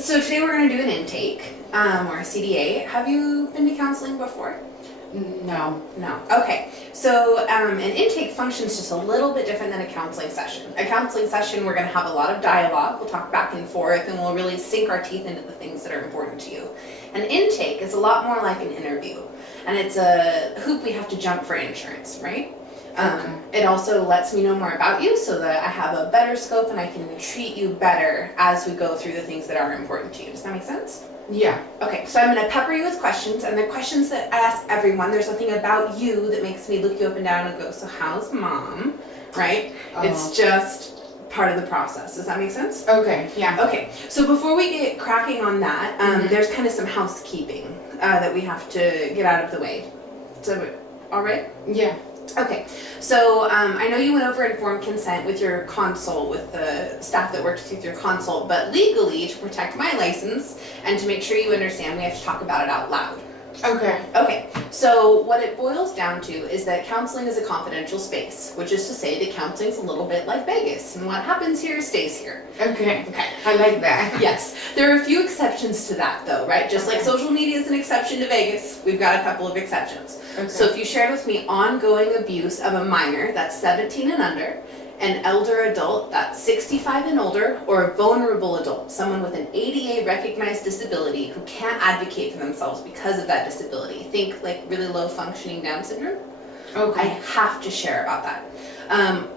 So today we're going to do an intake, or a CDA. Have you been to counseling before? No. No. Okay. So an intake functions just a little bit different than a counseling session. A counseling session, we're going to have a lot of dialogue. We'll talk back and forth, and we'll really sink our teeth into the things that are important to you. An intake is a lot more like an interview, and it's a hoop we have to jump for insurance, right? Okay. It also lets me know more about you so that I have a better scope and I can treat you better as we go through the things that are important to you. Does that make sense? Yeah. Okay, so I'm going to pepper you with questions, and the questions that I ask everyone, there's something about you that makes me look you up and down and go, so how's mom? Right? It's just part of the process. Does that make sense? Okay, yeah. Okay, so before we get cracking on that, there's kind of some housekeeping that we have to get out of the way. So, all right? Yeah. Okay, so I know you went over informed consent with your consult, with the staff that works with your consult, but legally, to protect my license and to make sure you understand, we have to talk about it out loud. Okay. Okay, so what it boils down to is that counseling is a confidential space, which is to say that counseling's a little bit like Vegas, and what happens here stays here. Okay. Okay. I like that. Yes, there are a few exceptions to that though, right? Just like social media is an exception to Vegas, we've got a couple of exceptions. Okay. So if you shared with me ongoing abuse of a minor that's 17 and under, an elder adult that's 65 and older, or a vulnerable adult, someone with an ADA recognized disability who can't advocate for themselves because of that disability. Think like really low functioning Down syndrome. I Okay. have to share about that.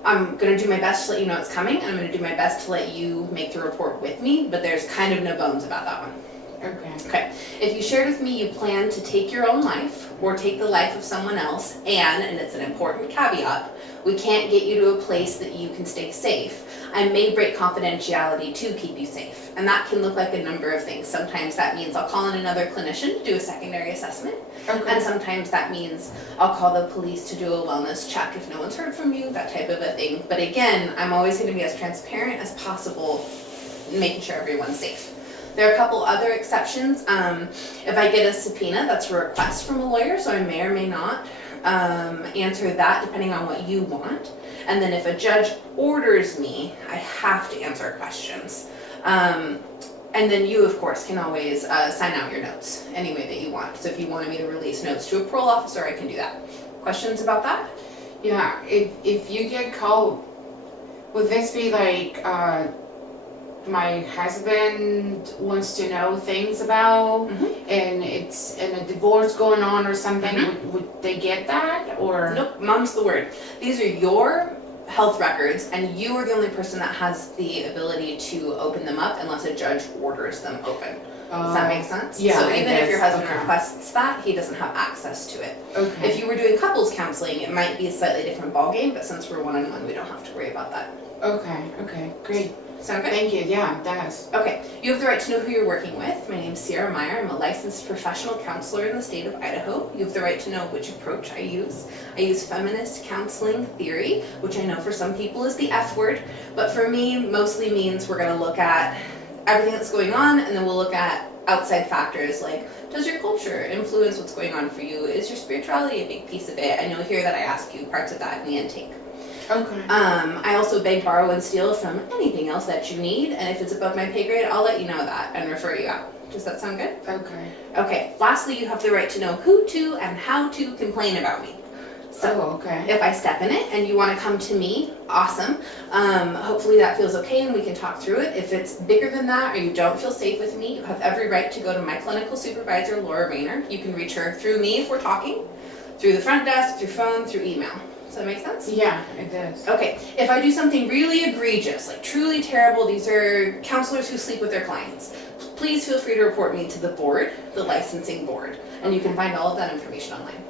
I'm going to do my best to let you know it's coming, and I'm going to do my best to let you make the report with me, but there's kind of no bones about that one. Okay. Okay, if you shared with me you plan to take your own life or take the life of someone else, and it's an important caveat, we can't get you to a place that you can stay safe. I may break confidentiality to keep you safe, and that can look like a number of things. Sometimes that means I'll call in another clinician to do a secondary assessment, Okay. and sometimes that means I'll call the police to do a wellness check if no one's heard from you, that type of a thing. But again, I'm always going to be as transparent as possible, making sure everyone's safe. There are a couple other exceptions. If I get a subpoena, that's a request from a lawyer, so I may or may not answer that depending on what you want. And then if a judge orders me, I have to answer questions. And then you, of course, can always sign out your notes any way that you want. So if you wanted me to release notes to a parole officer, I can do that. Questions about that? Yeah, if you get called, would this be like, my husband wants to know things about, and it's and a divorce going on or something, would they get that, or? Nope, mom's the word. These are your health records, and you are the only person that has the ability to open them up unless a judge orders them open. Does that make sense? Yeah, So it even if your does. husband Okay. requests that, he doesn't have access to it. Okay. If you were doing couples counseling, it might be a slightly different ballgame, but since we're one-on-one, we don't have to worry about that. Okay, great. Sound good? Thank you, yeah, it does. Okay, you have the right to know who you're working with. My name's Sierra Meyer. I'm a licensed professional counselor in the state of Idaho. You have the right to know which approach I use. I use feminist counseling theory, which I know for some people is the F word, but for me mostly means we're going to look at everything that's going on, and then we'll look at outside factors like, does your culture influence what's going on for you? Is your spirituality a big piece of it? And you'll hear that I ask you parts of that in the intake. Okay. I also beg, borrow, and steal from anything else that you need, and if it's above my pay grade, I'll let you know that and refer you out. Does that sound good? Okay. Okay, lastly, you have the right to know who to and how to complain about me. So, okay. if I step in it and you want to come to me, awesome. Hopefully that feels okay and we can talk through it. If it's bigger than that or you don't feel safe with me, you have every right to go to my clinical supervisor, Laura Rayner. You can reach her through me if we're talking, through the front desk, through phone, through email. Does that make sense? Yeah, it does. Okay, if I do something really egregious, like truly terrible, these are counselors who sleep with their clients, please feel free to report me to the board, the licensing board, and you can find all of that information online.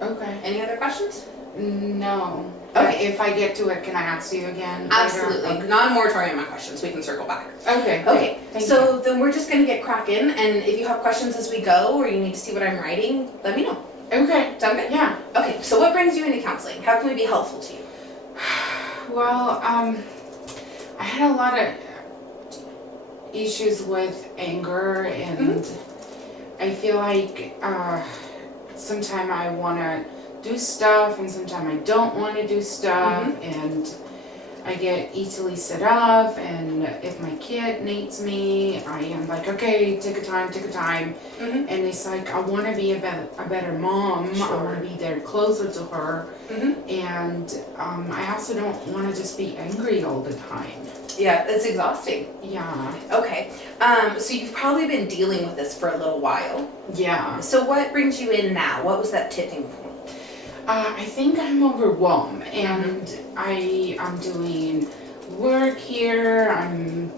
Okay. Any other questions? No. Okay. If I get to it, can I ask you again later? Absolutely. Okay. Non-moratorium on questions. We can circle back. Okay. Okay, Thank so then we're just going to get cracking, and if you have questions as we go or you need to see what I'm writing, let me know. Okay. Sound good? Yeah. Okay, so what brings you into counseling? How can we be helpful to you? Well, I had a lot of issues with anger, and I feel like sometimes I want to do stuff and sometimes I don't want to do stuff, and I get easily set off, and if my kid needs me, I am like, okay, take a time. Mm-hmm. And it's like, I want to be a better mom. Sure. I want to be there closer to her. Mm-hmm. And I also don't want to just be angry all the time. Yeah, it's exhausting. Yeah. Okay. So you've probably been dealing with this for a little while. Yeah. So what brings you in now? What was that tipping point? I think I'm overwhelmed, and I'm doing work here. I'm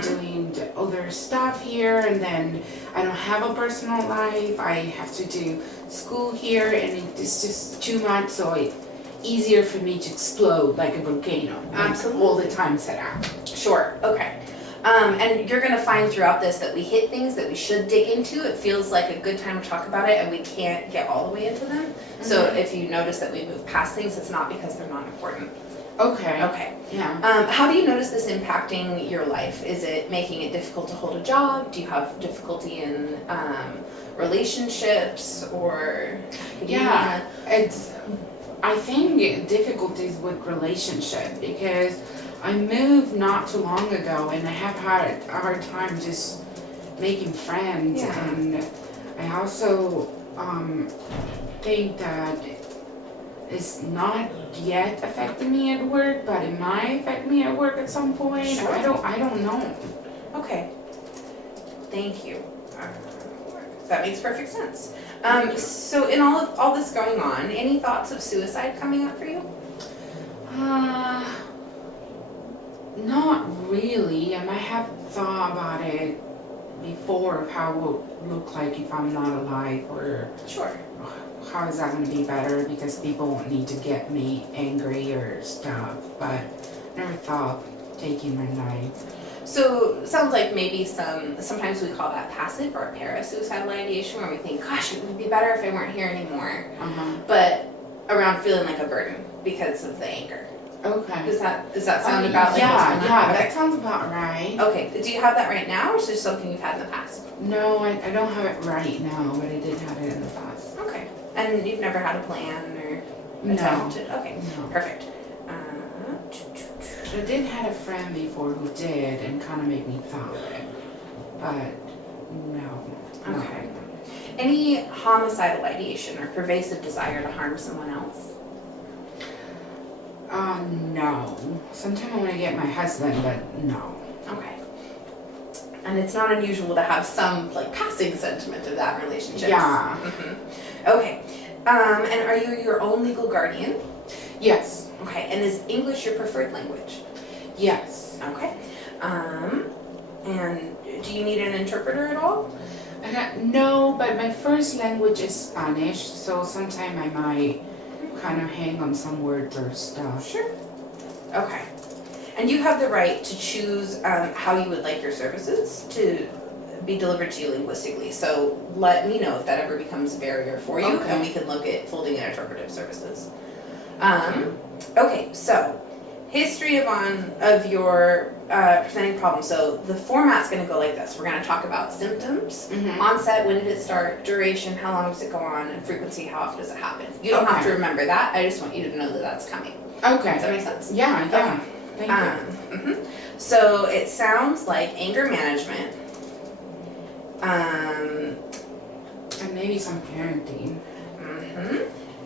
doing the other stuff here, and then I don't have a personal life. I have to do school here, and it's just too much. So it's easier for me to explode like a volcano. Absolutely. All the time set out. Sure. Okay. And you're gonna find throughout this that we hit things that we should dig into. It feels like a good time to talk about it, and we can't get all the way into them. So if you notice that we move past things, it's not because they're not important. Okay. Okay. Yeah. How do you notice this impacting your life? Is it making it difficult to hold a job? Do you have difficulty in relationships or academia? It's, I think difficulties with relationship, because I moved not too long ago, and I have had a hard time just making friends. Yeah. And I also think that it's not yet affecting me at work, but it might affect me at work at some point. Sure. I don't know. Okay. Thank you. That makes perfect sense. So in all this going on, any thoughts of suicide coming up for you? Not really. I might have thought about it before, of how it would look like if I'm not alive, or Sure. how is that going to be better, because people won't need to get me angry or stuff, but never thought of taking my life. So sounds like maybe sometimes we call that passive or para-suicidal ideation, where we think, gosh, it would be better if I weren't here anymore. But around feeling like a burden because of the anger. Okay. Does that sound about like yeah, what's going yeah, on? that sounds about right. Okay. Do you have that right now, or is it something you've had in the past? No, I don't have it right now, but I did have it in the past. Okay. And you've never had a plan or No. attempted? Okay. No. Perfect. I did had a friend before who did, and kind of made me thought of it, but no. Okay. Any homicidal ideation or pervasive desire to harm someone else? No. Sometimes I want to get my husband, but no. Okay. And it's not unusual to have some like passing sentiment of that in relationships. Yeah. Okay. And are you your own legal guardian? Yes. Okay. And is English your preferred language? Yes. Okay. And do you need an interpreter at all? No, but my first language is Spanish, so sometimes I might kind of hang on some words or stuff. Sure. Okay. And you have the right to choose how you would like your services to be delivered to you linguistically. So let me know if that ever becomes a barrier for you, Okay. and we can look at folding in interpretive services. Okay, so history of your presenting problem. So the format's going to go like this. We're going to talk about symptoms, onset, when did it start, duration, how long does it go on, and frequency, how often does it happen. You don't have to remember that. I just want you to know that that's coming. Okay. Does that make sense? Yeah, yeah. Okay. Thank you. So it sounds like anger management. And maybe some parenting.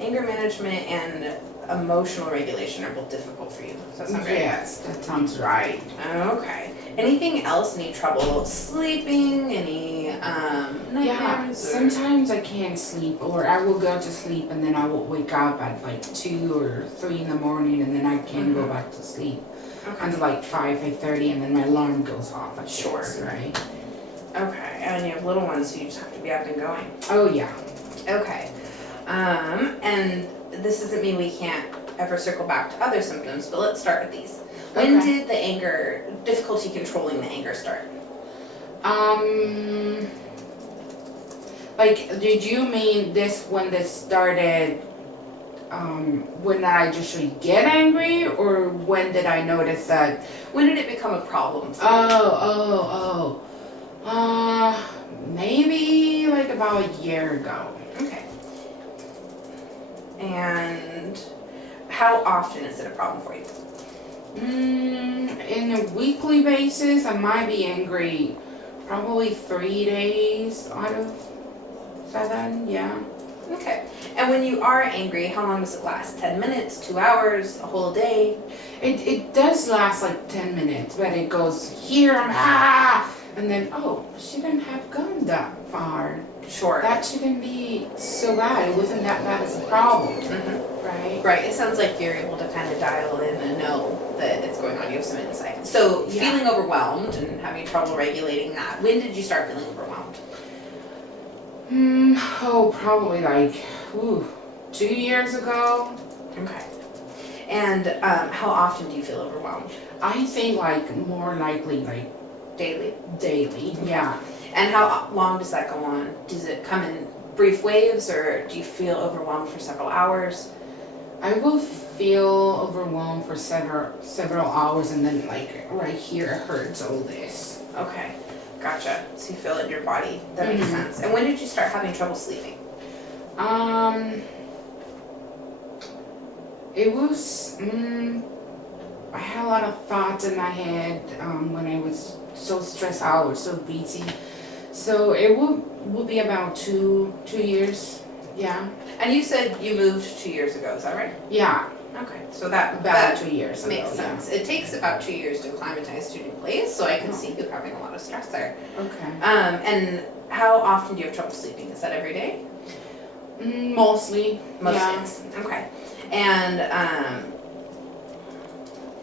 Anger management and emotional regulation are both difficult for you. Does that sound right? Yes, that sounds right. Okay. Anything else? Any trouble sleeping? Any nightmares? Yeah, or- sometimes I can't sleep, or I will go to sleep and then I will wake up at like 2 or 3 in the morning, and then I can't go back to sleep until like 5:30, and then my alarm goes off at 6, right? Okay. And you have little ones, so you just have to be up and going. Oh yeah. Okay. And this doesn't mean we can't ever circle back to other symptoms, but let's start with these. When Okay. did the anger, difficulty controlling the anger start? Like, did you mean this when this started, when I just should get angry, or when did I notice that? When did it become a problem for you? Maybe like about a year ago. Okay. And how often is it a problem for you? In a weekly basis, I might be angry probably 3 days out of 7, yeah. Okay. And when you are angry, how long does it last? 10 minutes, 2 hours, a whole day? It does last like 10 minutes, but it goes here, and then, oh, she didn't have gone that far. Sure. That shouldn't be so bad. It wasn't that bad as a problem, right? Right. It sounds like you're able to kind of dial in and know that it's going on. You have some insight. So Yeah. feeling overwhelmed and having trouble regulating that. When did you start feeling overwhelmed? Probably like, 2 years ago. Okay. And how often do you feel overwhelmed? I think like more likely like Daily. daily, yeah. And how long does that go on? Does it come in brief waves, or do you feel overwhelmed for several hours? I will feel overwhelmed for several hours, and then like right here it hurts all this. Okay, gotcha. So you feel it in your body. That makes sense. And when did you start having trouble sleeping? It was I had a lot of thoughts in my head when I was so stressed out or so busy. So it would be about two years, yeah. And you said you moved 2 years ago, is that right? Yeah, Okay, so that about 2 years ago. makes sense. It takes about 2 years to acclimatize to a new place, so I can see you having a lot of stress there. Yeah. Okay. And how often do you have trouble sleeping? Is that every day? Mostly. Most yeah. days. Okay. And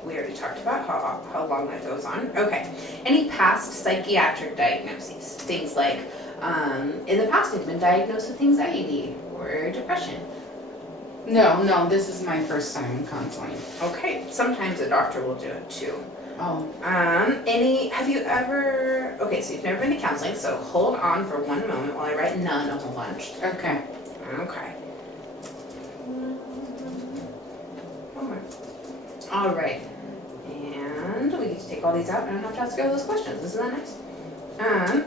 we already talked about how long that goes on. Okay. Any past psychiatric diagnoses? Things like, in the past, you've been diagnosed with anxiety or depression. No, this is my first time in counseling. Okay. Sometimes a doctor will do it too. Oh. Have you ever, okay, so you've never been to counseling, so hold on for one moment while I write none a whole bunch. Okay. Okay. All right. And we get to take all these out and I don't have to ask you all those questions. Isn't that nice?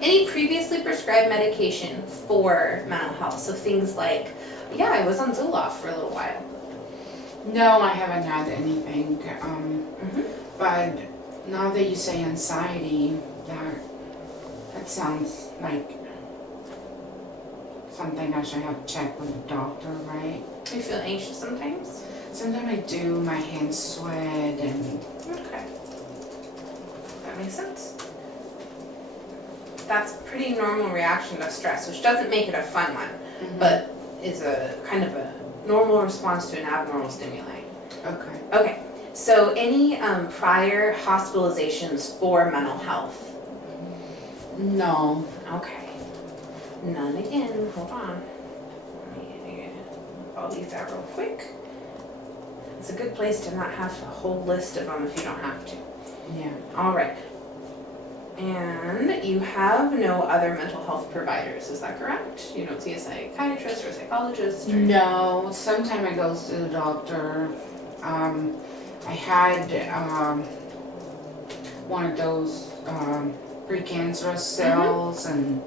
Any previously prescribed medication for mental health? So things like, yeah, I was on Zoloft for a little while. No, I haven't had anything. But now that you say anxiety, that sounds like something I should have checked with a doctor, right? Do you feel anxious sometimes? Sometimes I do, my hands sweat and... Okay. That makes sense. That's a pretty normal reaction to stress, which doesn't make it a fun one, but is a kind of a normal response to an abnormal stimuli. Okay. Okay, so any prior hospitalizations for mental health? No. Okay. None again, hold on. Let me all these out real quick. It's a good place to not have a whole list of them if you don't have to. Yeah. All right. And you have no other mental health providers, is that correct? You don't see a psychiatrist or a psychologist? Or... No, sometimes I go to the doctor. I had one of those precancerous cells and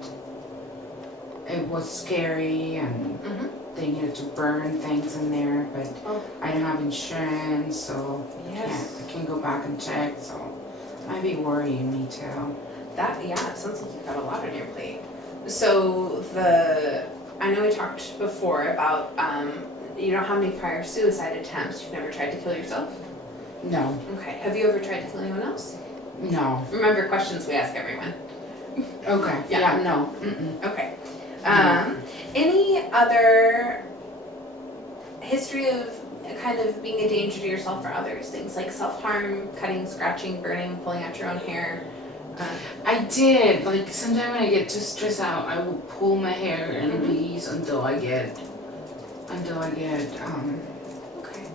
it was scary and they needed to burn things in there, but I don't have insurance, so I can't go back and check, so might be worrying me too. It sounds like you've got a lot on your plate. So I know we talked before about you don't have any prior suicide attempts. You've never tried to kill yourself? No. Okay. Have you ever tried to kill anyone else? No. Remember questions we ask everyone. Okay. Yeah. No. Okay. Any other history of kind of being a danger to yourself or others? Things like self-harm, cutting, scratching, burning, pulling out your own hair? I did. Like, sometimes when I get too stressed out, I will pull my hair in these until I get, Okay.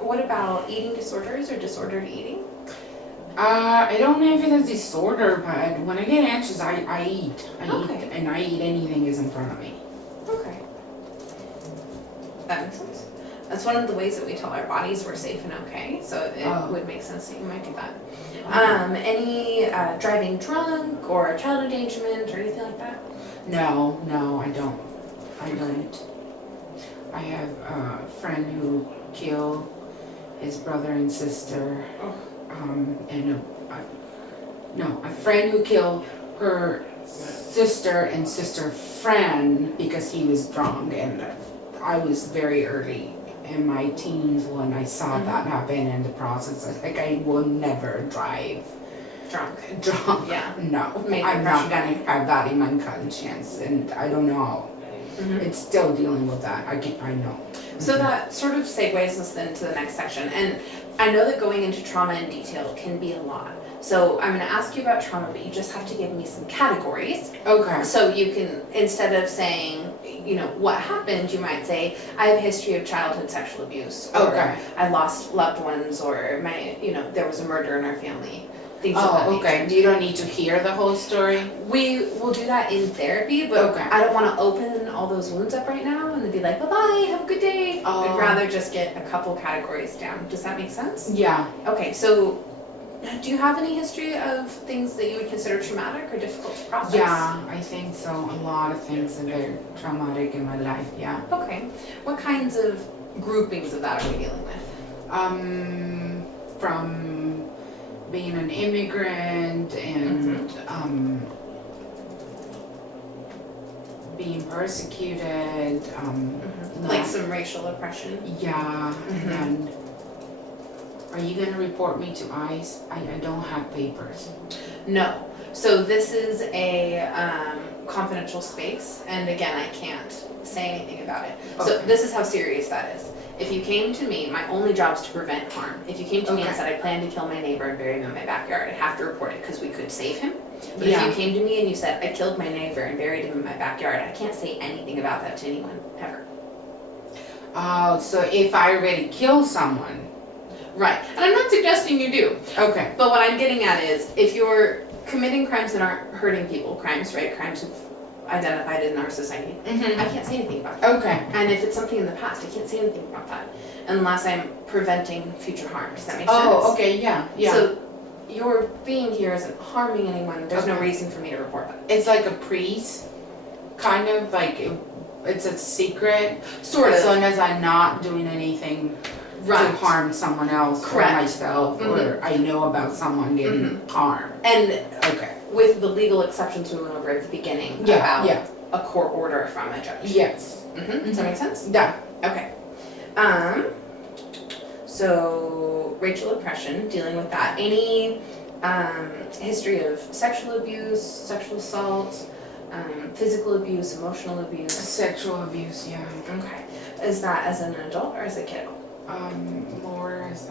What about eating disorders or disordered eating? I don't know if it's a disorder, but when I get anxious, I eat. Okay. And I eat anything is in front of me. Okay. That makes sense. That's one of the ways that we tell our bodies we're safe and okay, so it would make sense that you might do that. Any driving drunk or child endangerment or anything like that? No, I don't. I don't. I have a friend who killed his brother and sister, Oh. and a friend who killed her sister and sister friend because he was drunk, and I was very early in my teens when I saw that happen in the process. Like, I will never drive drunk. Yeah. No, Make I'm not gonna impression. have that in my conscience, and I don't know. It's still dealing with that. I know. So that sort of segues us then to the next section. And I know that going into trauma in detail can be a lot. So I'm going to ask you about trauma, but you just have to give me some categories. Okay. So you can, instead of saying, you know, what happened, you might say, I have a history of childhood sexual abuse. Or Okay. I lost loved ones, or there was a murder in our family. Things of that Oh, okay. nature. You don't need to hear the whole story? We will do that in therapy, but Okay. I don't want to open all those wounds up right now and then be like, bye-bye, have a good day. Oh. I'd rather just get a couple categories down. Does that make sense? Yeah. Okay, so do you have any history of things that you would consider traumatic or difficult to process? Yeah, I think so. A lot of things that are traumatic in my life, yeah. Okay. What kinds of groupings of that are we dealing with? From being an immigrant and being persecuted, Like some racial oppression? yeah, and are you gonna report me to ICE? I don't have papers. No. So this is a confidential space, and again, I can't say anything about it. So Okay. this is how serious that is. If you came to me, my only job is to prevent harm. If you came to me and Okay. said, I plan to kill my neighbor and bury him in my backyard, I have to report it because we could save him. But if Yeah. you came to me and you said, I killed my neighbor and buried him in my backyard, I can't say anything about that to anyone, ever. So if I already kill someone, Right. And I'm not suggesting you do. okay, But what I'm getting at is, if you're committing crimes that aren't hurting people, crimes we've identified in our society, I can't say anything about it. okay, And if it's something in the past, I can't say anything about that unless I'm preventing future harm. Does that make sense? oh, okay, yeah, yeah. So your being here isn't harming anyone. There's no Okay. reason for me to report that. It's like a priest, kind of like it's a secret. Sort As of. long as I'm not doing anything to Right. harm someone else Correct. or myself, or I know about someone getting harmed. And Okay. with the legal exceptions we went over at the beginning Yeah, about yeah. a court order from a judge. Yes. Does that make sense? Yeah. Okay. So racial oppression, dealing with that. Any history of sexual abuse, sexual assault, physical abuse, emotional abuse? Sexual abuse, yeah. Okay. Is that as an adult or as a kid? More as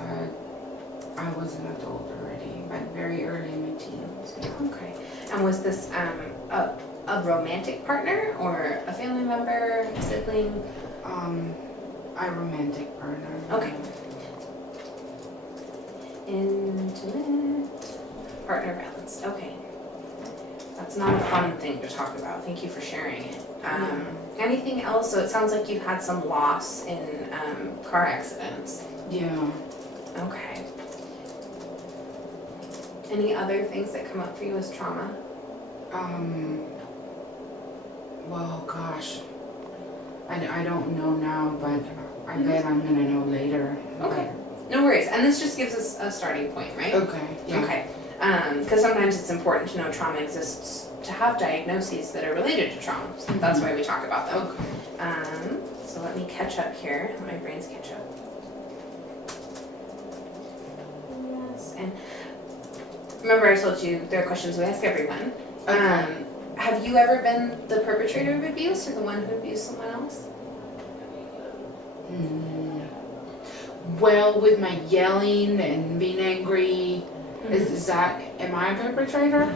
I was an adult already, but very early in my teens. Yeah. Okay. And was this a romantic partner or a family member, a sibling? A romantic partner. Okay. Intimate partner violence. Okay. That's not a fun thing to talk about. Thank you for sharing it. Anything else? So it sounds like you've had some loss in car accidents. Yeah. Okay. Any other things that come up for you as trauma? Well, gosh. I don't know now, but I bet I'm gonna know later. Okay. No worries. And this just gives us a starting point, right? Okay. Yeah. Okay. Because sometimes it's important to know trauma exists to have diagnoses that are related to trauma. So that's why we talk about them. Okay. So let me catch up here. Let my brains catch up. Yes. And remember I told you there are questions we ask everyone. Okay. Have you ever been the perpetrator of abuse or the one who abused someone else? Well, with my yelling and being angry, is that, am I a perpetrator?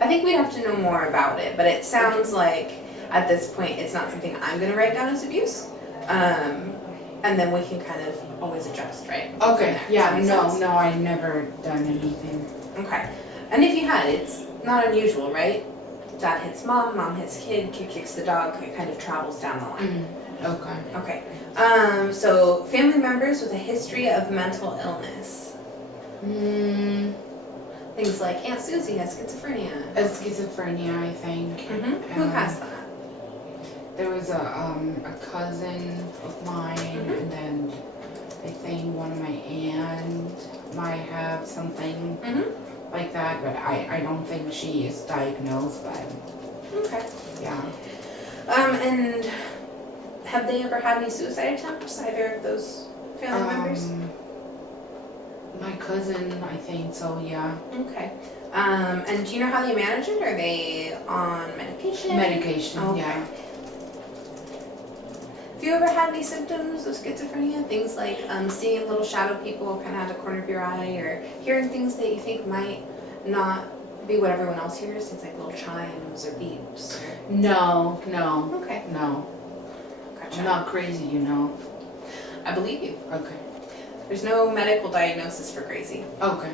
I think we'd have to know more about it, but it sounds like at this point it's not something I'm going to write down as abuse. And then we can kind of always adjust, right? Okay, yeah, Does that make sense? no, I never done anything. Okay. And if you had, it's not unusual, right? Dad hits mom, mom hits kid kicks the dog, it kind of travels down the line. Okay. Okay. So family members with a history of mental illness. Things like Aunt Susie has schizophrenia. Schizophrenia, I think. Who has that? There was a cousin of mine, and then I think one of my aunt might have something like that, but I don't think she is diagnosed, but Okay. yeah. And have they ever had any suicide attempts, either of those family members? My cousin, I think so, yeah. Okay. And do you know how they manage it? Are they on medication? Medication, Okay. yeah. Have you ever had any symptoms of schizophrenia? Things like seeing little shadow people kind of out of the corner of your eye, or hearing things that you think might not be what everyone else hears, things like little chimes or beeps? Or... No. Okay. No. Gotcha. I'm not crazy, you know. I believe you. Okay. There's no medical diagnosis for crazy. Okay.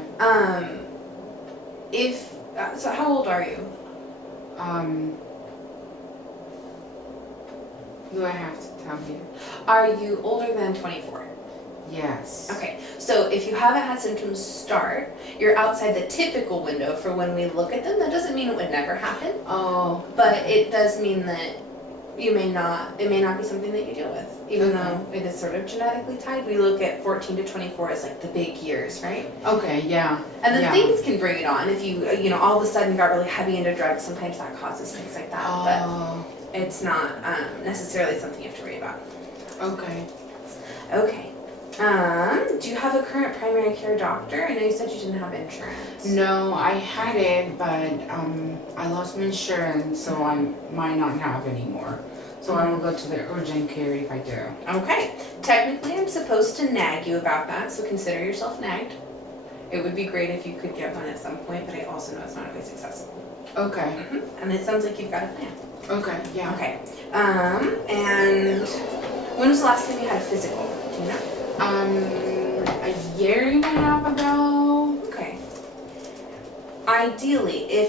So how old are you? Do I have to tell you? Are you older than 24? Yes. Okay, so if you haven't had symptoms start, you're outside the typical window for when we look at them. That doesn't mean it would never happen, Oh. but it does mean that it may not be something that you deal with, even though it is sort of genetically tied. We look at 14 to 24 as like the big years, right? Okay, yeah. And then yeah. things can bring it on. If you all of a sudden got really heavy into drugs, sometimes that causes things like that. Oh. But it's not necessarily something you have to worry about. Okay. Okay. Do you have a current primary care doctor? I know you said you didn't have insurance. No, I had it, but I lost my insurance, so I might not have anymore. So I will go to the urgent care if I do. Okay. Technically, I'm supposed to nag you about that, so consider yourself nagged. It would be great if you could get one at some point, but I also know it's not always accessible. Okay. And it sounds like you've got a plan. Okay, yeah. Okay. And when was the last time you had a physical? Do you know? A year and a half ago. Okay. Ideally,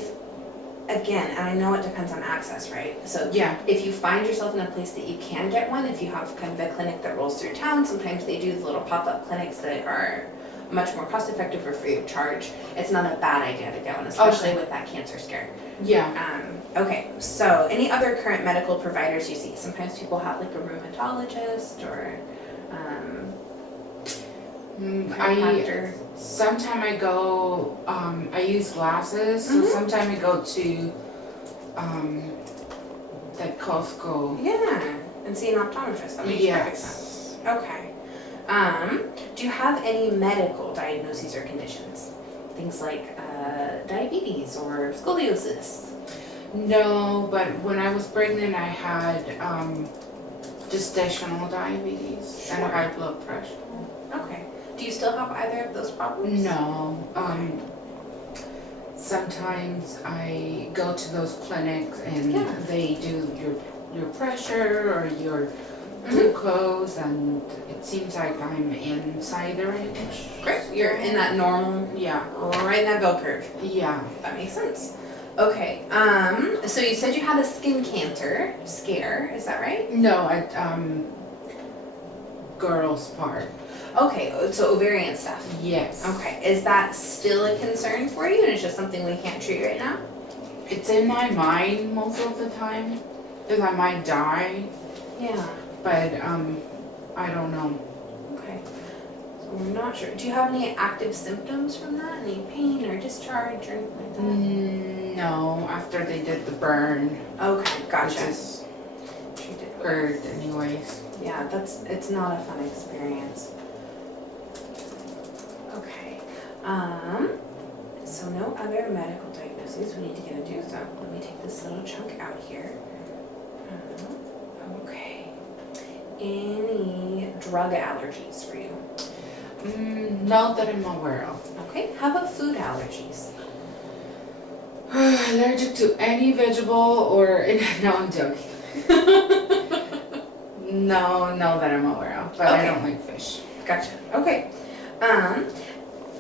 again, and I know it depends on access, right? So Yeah. if you find yourself in a place that you can get one, if you have kind of a clinic that rolls through town, sometimes they do little pop-up clinics that are much more cost-effective or free of charge. It's not a bad idea to get one, especially with that cancer scare. Yeah. Okay, so any other current medical providers you see? Sometimes people have like a rheumatologist or Sometime I go, I use glasses, so sometime I go to, the Costco. Yeah, and see an optometrist. That makes perfect sense. Okay. Do you have any medical diagnoses or conditions? Things like diabetes or scoliosis? No, but when I was pregnant, I had gestational diabetes and high blood pressure. Okay. Do you still have either of those problems? No. Sometimes I go to those clinics and they do your pressure or your glucose, and it seems like I'm inside the range. Great. You're in that normal, right in that bell curve. Yeah. That makes sense. Okay. So you said you had a skin cancer scare. Is that right? No, girl's part. Okay. So ovarian stuff. Yes. Okay. Is that still a concern for you, and it's just something we can't treat right now? It's in my mind most of the time that I might die. Yeah. But I don't know. Okay. So we're not sure. Do you have any active symptoms from that? Any pain or discharge or anything like that? No, after they did the burn. Okay, gotcha. It just Treated with- hurt anyways. Yeah, it's not a fun experience. Okay. So no other medical diagnoses we need to get into, so let me take this little chunk out here. Okay. Any drug allergies for you? Not that I'm aware of. Okay. How about food allergies? Allergic to any vegetable or no, I'm joking. No, that I'm aware of, but I don't like fish. Gotcha. Okay.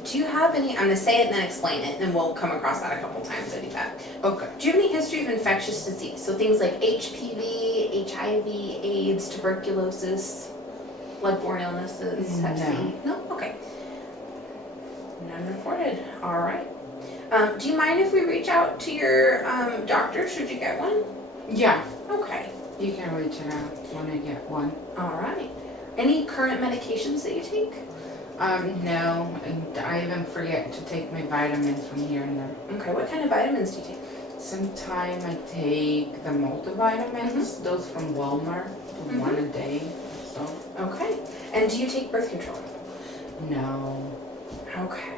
Do you have any, I'm gonna say it and then explain it, and we'll come across that a couple times, I do that. Okay. Do you have any history of infectious disease? So things like HPV, HIV, AIDS, tuberculosis, bloodborne illnesses, Hep C? No? Okay. None reported. All right. Do you mind if we reach out to your doctor should you get one? Yeah, Okay. you can reach it out when I get one. All right. Any current medications that you take? No, and I even forget to take my vitamins from here and there. Okay, what kind of vitamins do you take? Sometimes I take the multivitamins, those from Walmart, one a day. So Okay. And do you take birth control? no. Okay.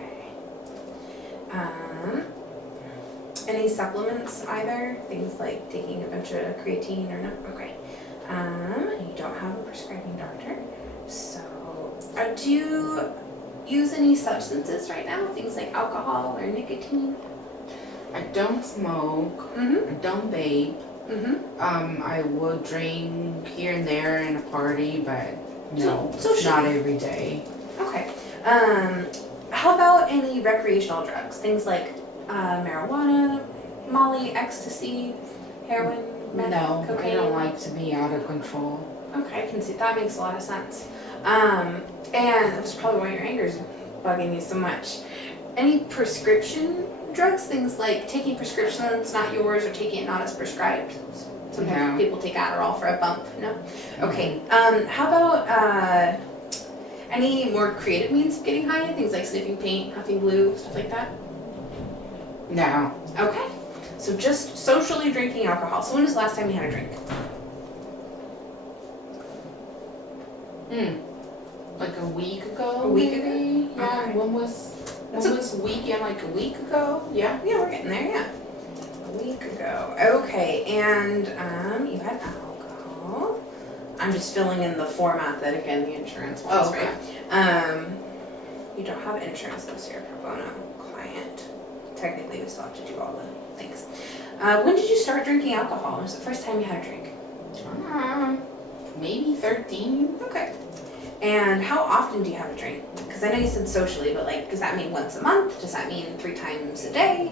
Any supplements either? Things like taking a bunch of creatine or no? Okay. You don't have a prescribing doctor. So, do you use any substances right now? Things like alcohol or nicotine? I don't smoke. Mm-hmm. I don't vape. Mm-hmm. I would drink here and there in a party, but no, So it's not every day. Okay. How about any recreational drugs? Things like marijuana, Molly, ecstasy, heroin, meth, No, cocaine? I don't like to be out of control. Okay, I can see that makes a lot of sense. And that's probably why your anger's bugging you so much. Any prescription drugs? Things like taking prescriptions not yours or taking it not as prescribed? Sometimes No. people take Adderall for a bump. No? Okay. How about any more creative means of getting high? Things like sniffing paint, huffing glue, stuff like that? No. Okay. So just socially drinking alcohol. So when was the last time you had a drink? Like a week ago. A week ago? maybe? Yeah. Okay. When was weekend? Like a week ago? Yeah. Yeah, we're getting there, yeah. A week ago. Okay, and you had alcohol. I'm just filling in the format that again the insurance wants, Oh, okay. right? You don't have insurance this year, pro bono client. Technically we still have to do all the things. When did you start drinking alcohol? When was the first time you had a drink? Maybe 13. Okay. And how often do you have a drink? Because I know you said socially, but like, does that mean once a month? Does that mean 3 times a day?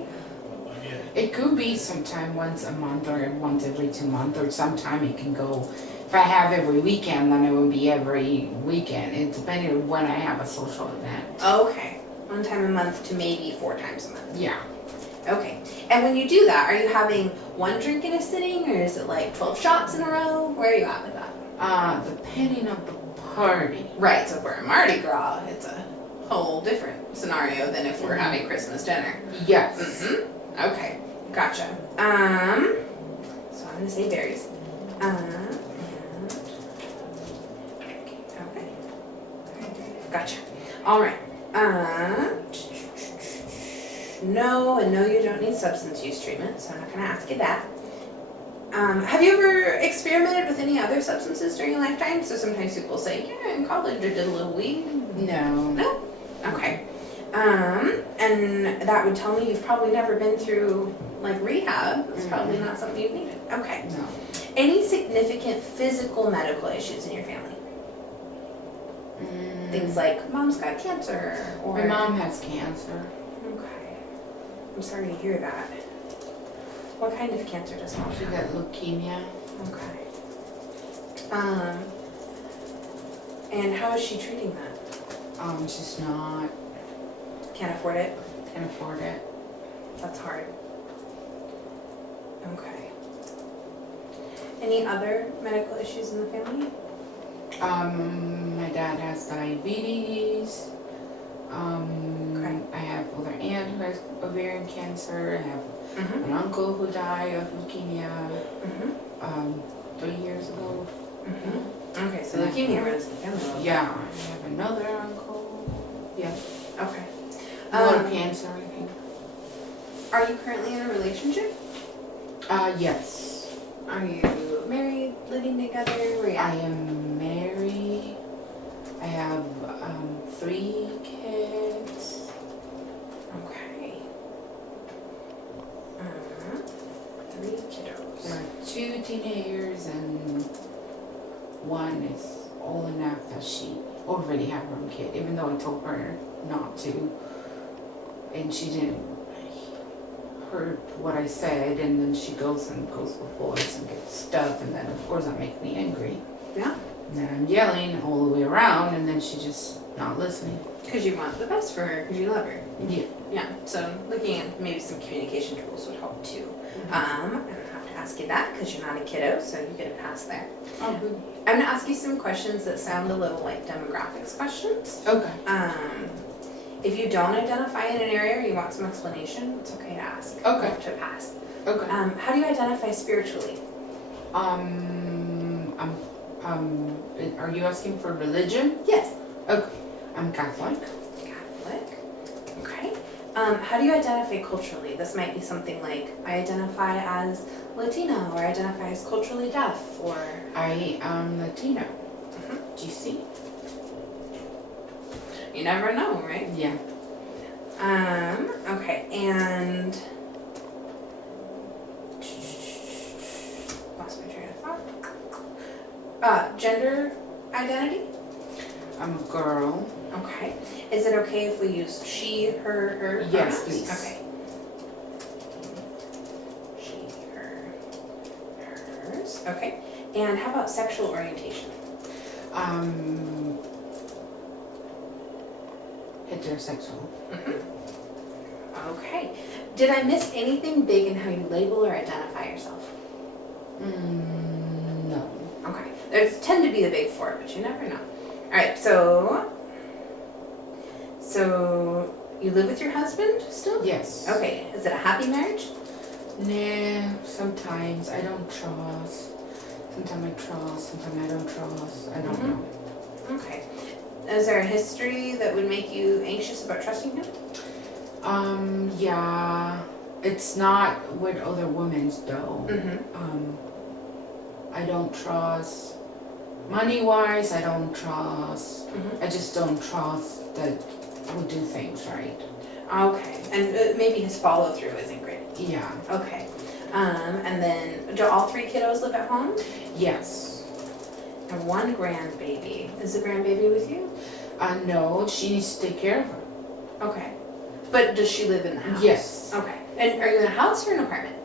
It could be sometime once a month or once every 2 months, or sometime it can go. If I have every weekend, then it would be every weekend. It depends on when I have a social event. Okay. 1 time a month to maybe 4 times a month. Yeah. Okay. And when you do that, are you having 1 drink in a sitting, or is it like 12 shots in a row? Where are you at with that? Depending on the party. Right. So if we're in Mardi Gras, it's a whole different scenario than if we're having Christmas dinner. Yes. Okay. Gotcha. So I'm gonna say berries. Okay. Gotcha. All right. No, and no, you don't need substance use treatment, so I'm not gonna ask you that. Have you ever experimented with any other substances during your lifetime? So sometimes people say, yeah, in college I did a little weed. No. No? Okay. And that would tell me you've probably never been through like rehab. It's probably not something you've needed. Okay. No. Any significant physical medical issues in your family? Things like mom's got cancer or My mom has cancer. Okay. I'm sorry to hear that. What kind of cancer does mom She have? got leukemia. Okay. And how is she treating that? She's not, Can't afford it? can afford it. That's hard. Okay. Any other medical issues in the family? My dad has diabetes. Okay. I have older aunt who has ovarian cancer. I have Mm-hmm. an uncle who died of leukemia Mm-hmm. 3 years ago. Mm-hmm. Okay, so leukemia runs in the family a little bit. Yeah, I have another uncle. Yeah, Okay. a lot of cancer, I think. Are you currently in a relationship? Yes. Are you married, living together? Where you I at? am married. I have 3 kids. Okay. 3 kiddos. There are 2 teenagers and 1 is old enough that she already have her own kid, even though I told her not to. And she didn't heard what I said, and then she goes with boys and gets stuff, and then of course that makes me angry. Yeah. And then I'm yelling all the way around, and then she's just not listening. Because you want the best for her, because you love her. Yeah. Yeah, so looking at maybe some communication tools would help too. I don't have to ask you that because you're not a kiddo, so you get a pass there. Oh, good. I'm gonna ask you some questions that sound a little like demographics questions. Okay. If you don't identify in an area or you want some explanation, it's okay to ask. Okay. To pass. Okay. How do you identify spiritually? Are you asking for religion? Yes. Okay. I'm Catholic. Catholic. Okay. How do you identify culturally? This might be something like, I identify as Latino, or I identify as culturally deaf, or... I am Latino. Mhm. Do you see? You never know, right? Yeah. Okay, and... Lost my train of thought. Gender identity? I'm a girl. Okay. Is it okay if we use she, her, her? Yes, pronouns? please. Okay. She, her, hers. Okay. And how about sexual orientation? Heterosexual. Okay. Did I miss anything big in how you label or identify yourself? No. Okay. There's tend to be the big four, but you never know. All right. So you live with your husband still? Yes. Okay. Is it a happy marriage? Nah, sometimes I don't trust. Sometimes I trust, sometimes I don't trust. I don't know. Okay. Is there a history that would make you anxious about trusting him? Yeah. It's not with other women though. Mm-hmm. I don't trust money wise, I don't trust. Mm-hmm. I just don't trust that we do things right. Okay. And maybe his follow through isn't great. Yeah. Okay. And then do all three kiddos live at home? Yes. And one grandbaby. Is the grandbaby with you? No, she needs to take care of her. Okay. But does she live in the house? Yes. Okay. And are you in a house or an apartment?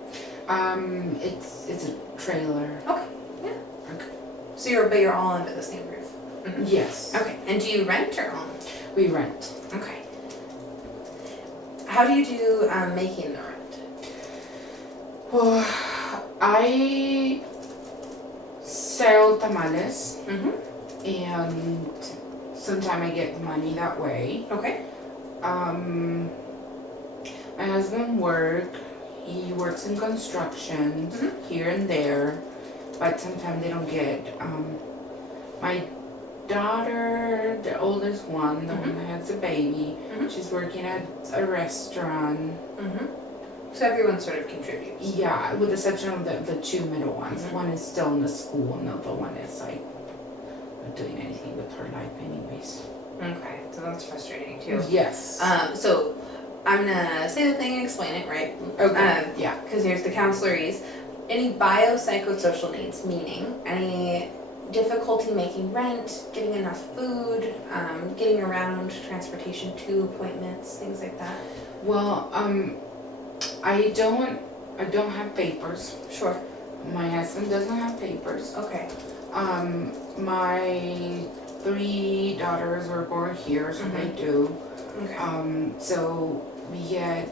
It's a trailer. Okay. Yeah. Okay. So you're all under the same roof. Mhm. Yes. Okay. And do you rent or own? We rent. Okay. How do you do making the rent? Well, I sell tamales Mm-hmm. and sometimes I get money that way. Okay. My husband he works in construction here and there, but sometimes they don't get, my daughter, the oldest one, the one that has a baby, she's working at a restaurant. Mm-hmm. So everyone sort of contributes. Yeah, with the exception of the two middle ones. One is still in the school and the other one is like not doing anything with her life anyways. Okay, so that's frustrating too. Yes. So I'm gonna say the thing and explain it, right? Okay. Yeah. Because here's the counselorese. Any biopsychosocial needs, meaning any difficulty making rent, getting enough food, getting around, transportation to appointments, things like that. Well, I don't have papers. Sure. My husband doesn't have papers. Okay. My 3 daughters were born here, so they do. Okay. So we get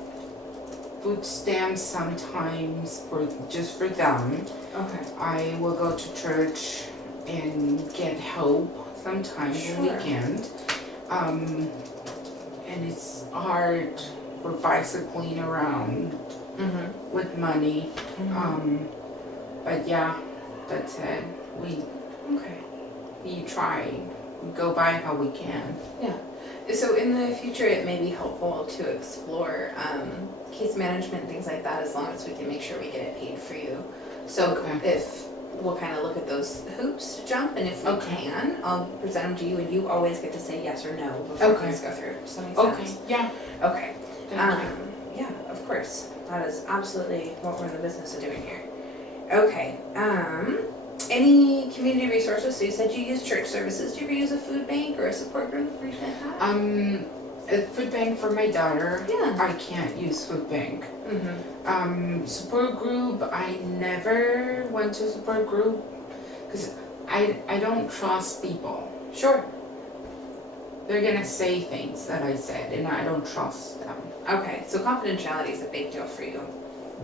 food stamps sometimes just for them. Okay. I will go to church and get help sometimes on Sure. weekend. And it's hard for bicycling around with money. But yeah, that's it. We try. We go by how we can. Yeah. So in the future, it may be helpful to explore case management and things like that, as long as we can make sure we get it paid for you. So if we'll kind of look at those hoops to jump, and if we can, I'll present them to you, and you always get to say yes or no before things go through. Does that make sense? Yeah. Okay. Thank you. Yeah, of course. That is absolutely what we're in the business of doing here. Okay. Any community resources? So you said you use church services. Do you ever use a food bank or a support group or anything like that? A food bank for my daughter. Yeah. I can't use food bank. Support group, I never went to support group because I don't trust people. Sure. They're gonna say things that I said, and I don't trust them. Okay, so confidentiality is a big deal for you.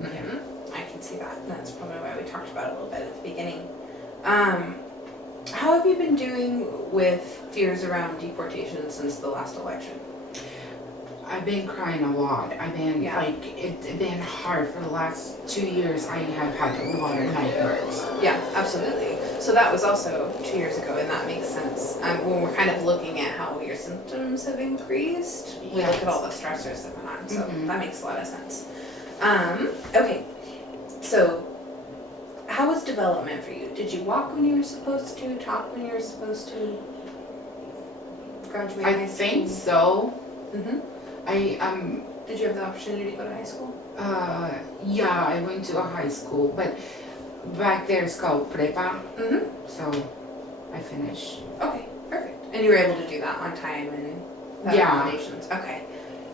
Mm-hmm. I can see that. That's probably why we talked about it a little bit at the beginning. How have you been doing with fears around deportation since the last election? I've been crying a lot. I've been Yeah. it's been hard for the last 2 years. I have had a lot of nightmares. Yeah, absolutely. So that was also 2 years ago, and that makes sense. When we're kind of looking at how your symptoms have increased, we look at all the stressors that went on, so that makes a lot of sense. Okay, so how was development for you? Did you walk when you were supposed to, talk when you were supposed to, graduate high I school? think so. Mm-hmm. Did you have the opportunity to go to high school? Yeah, I went to a high school, but back there it's called prepa, Mm-hmm. so I finished. Okay, perfect. And you were able to do that on time and accommodations? Okay,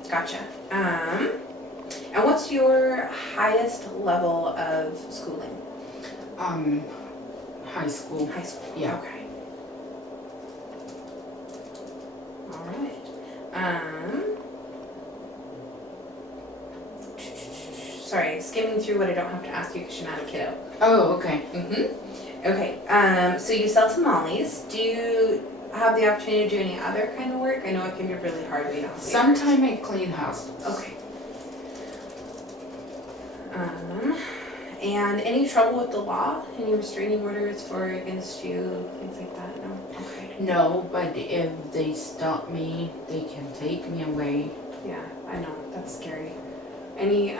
gotcha. And what's your highest level of schooling? High school. High school. Yeah. Okay. All right. Sorry, skimming through what I don't have to ask you because you're not a kiddo. Oh, okay. Mm-hmm. Okay. So you sell tamales. Do you have the opportunity to do any other kind of work? I know it can be really hard when you don't have papers. Sometime I clean houses. Okay. And any trouble with the law? Any restraining orders for against you? Things like that? No? Okay. No, but if they stop me, they can take me away. Yeah, I know. That's scary. Any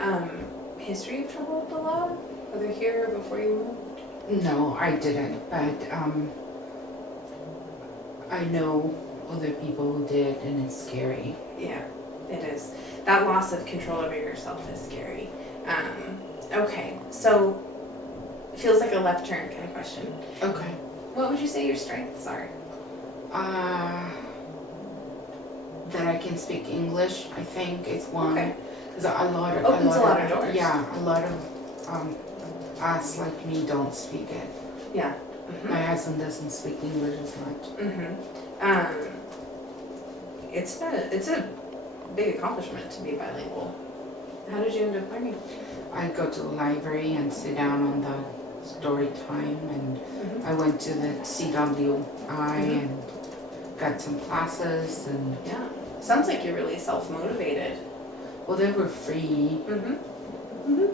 history of trouble with the law? Whether here or before you moved? No, I didn't, but I know other people who did, and it's scary. Yeah, it is. That loss of control over yourself is scary. Okay, so it feels like a left turn kind of question. Okay. What would you say your strengths are? That I can speak English, I think it's one. Okay. Because a lot of Opens a lot of doors. Yeah, a lot of us like me don't speak it. Yeah. My husband doesn't speak English as much. It's a big accomplishment to be bilingual. How did you end up learning? I go to the library and sit down on the story time, and I went to the CWI and got some classes, and Yeah. Sounds like you're really self-motivated. well, they were free.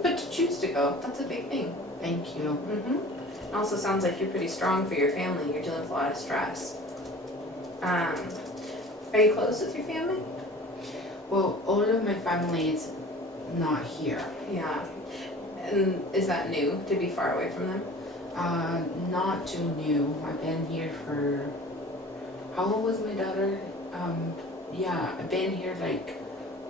But to choose to go, that's a big thing. Thank you. It also sounds like you're pretty strong for your family. You're dealing with a lot of stress. Are you close with your family? Well, all of my family is not here. Yeah. And is that new to be far away from them? Not too new. I've been here for, how old was my daughter? Yeah, I've been here like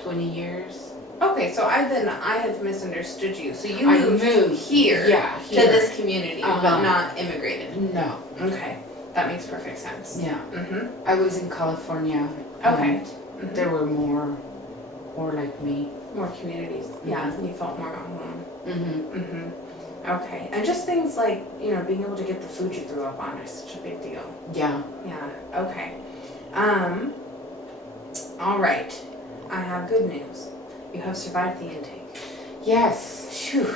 20 years. Okay, so I have misunderstood you. So you I moved here, to here. this community, but not immigrated. No. Okay, that makes perfect sense. Yeah. Mhm. I was in California. Okay. And there were more like me. More communities. Yeah, you felt more at home. Mhm. Okay, and just things like being able to get the food you grew up on is such a big deal. Yeah. Yeah. Okay. All right. I have good news. You have survived the intake. Yes. Phew.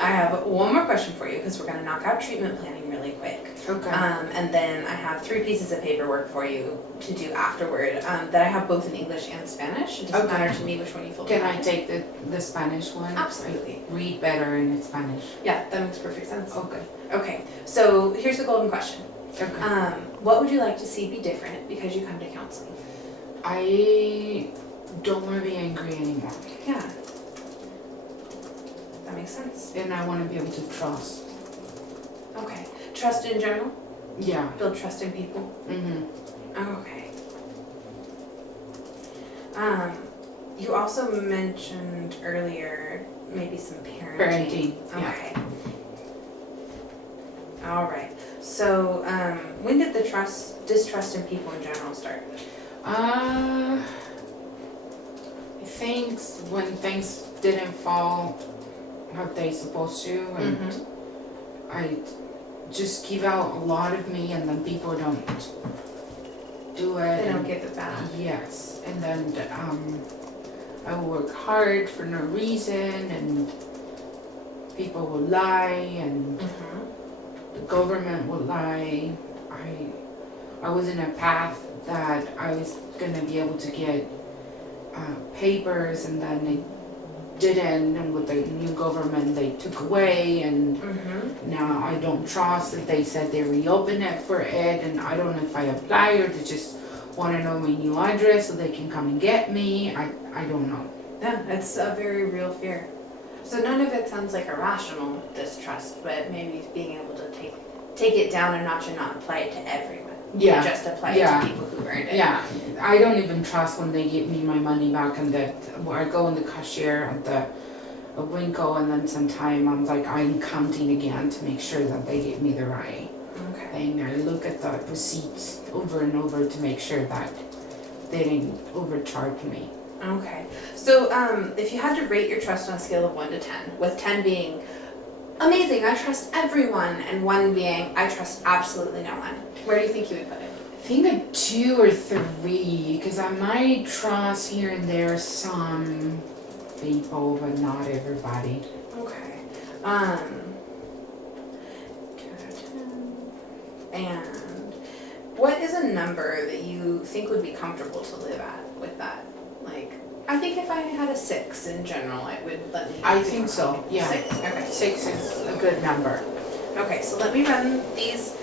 I have one more question for you because we're going to knock out treatment planning really quick. Okay. And then I have 3 pieces of paperwork for you to do afterward that I have both in English and Spanish. It doesn't Okay. matter to me which one you feel Can I comfortable. take the Spanish one? Absolutely. I read better in Spanish. Yeah, that makes perfect sense. Okay. Okay, so here's the golden question. Okay. What would you like to see be different because you come to counseling? I don't want to be angry anymore. Yeah. That makes sense. And I want to be able to trust. Okay. Trust in general? Yeah. Build trust in people? Okay. You also mentioned earlier maybe some parenting. Parenting. Yeah. Okay. All right. So, when did the distrust in people in general start? I think when things didn't fall how they supposed to, and just give out a lot of me and then people don't do it. They don't and- give it back. Yes, and then I will work hard for no reason, and people will lie, and the government will lie. I was in a path that I was gonna be able to get papers, and then they didn't, and with the new government they took away, and now I don't trust that they said they reopened it for it, and I don't know if I apply or they just want to know my new address so they can come and get me. I don't know. Yeah, it's a very real fear. So none of it sounds like a rational distrust, but maybe being able to take it down a notch and not apply it to everyone. Yeah. Just apply Yeah. it to people who earned it. Yeah, I don't even trust when they give me my money back, and that I go in the cashier at the a Winkle, and then sometime I'm counting again to make sure that they give me the right Okay. thing. I look at the receipts over and over to make sure that they didn't overcharge me. Okay. So if you had to rate your trust on a scale of 1 to 10, with 10 being amazing, I trust everyone, and 1 being I trust absolutely no one, where do you think you would put it? I think a 2 or 3, because I might trust here and there some people, but not everybody. Okay. 2 out of 10. And what is a number that you think would be comfortable to live at with that? Like, I think if I had a 6 in general, it would let me. I think so, yeah. 6? Okay. 6 is a good number. Okay, so let me run these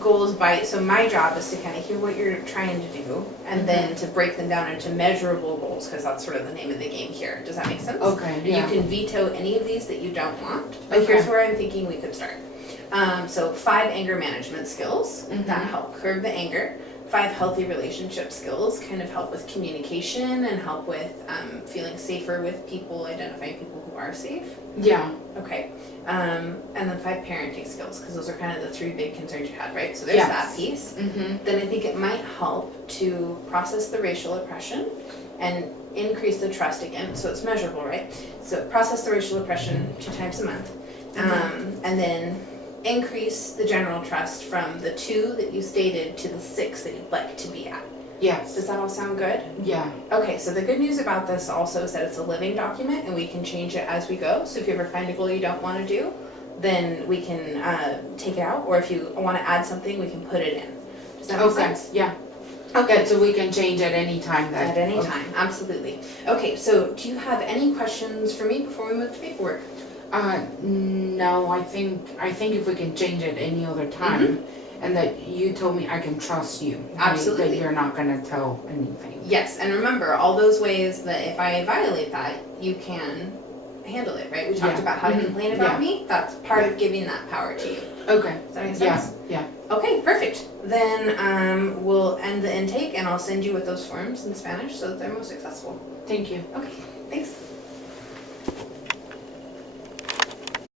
goals by, so my job is to kind of hear what you're trying to do and then to break them down into measurable goals, because that's sort of the name of the game here. Does that make sense? Okay, And yeah. you can veto any of these that you don't want, but Okay. here's where I'm thinking we could start. So 5 anger management skills that help curb the anger. 5 healthy relationship skills kind of help with communication and help with feeling safer with people, identifying people who are safe. Yeah. Okay, and then 5 parenting skills, because those are kind of the 3 big concerns you had, right? So there's Yes. that piece. Mm-hmm. Then I think it might help to process the racial oppression and increase the trust again, so it's measurable, right? So process the racial oppression 2 times a month, and then increase the general trust from the 2 that you stated to the 6 that you'd like to be at. Yes. Does that all sound good? Yeah. Okay, so the good news about this also is that it's a living document and we can change it as we go. So if you ever find a goal you don't want to do, then we can take it out, or if you want to add something, we can put it in. Does that make sense? Yeah. Okay, so we can change at any time then. At any time, absolutely. Okay, so do you have any questions for me before we move to paperwork? No, I think if we can change it any other time, and that you told me I can trust you. right? Absolutely. That you're not gonna tell anything. Yes, and remember all those ways that if I violate that, you can handle it, right? We talked Yeah. about how to Mhm. complain about Yeah. me. That's part of giving that power to you. Okay. Does that make Yeah, sense? yeah. Okay, perfect. Then we'll end the intake and I'll send you with those forms in Spanish so that they're most accessible. Thank you. Okay, thanks.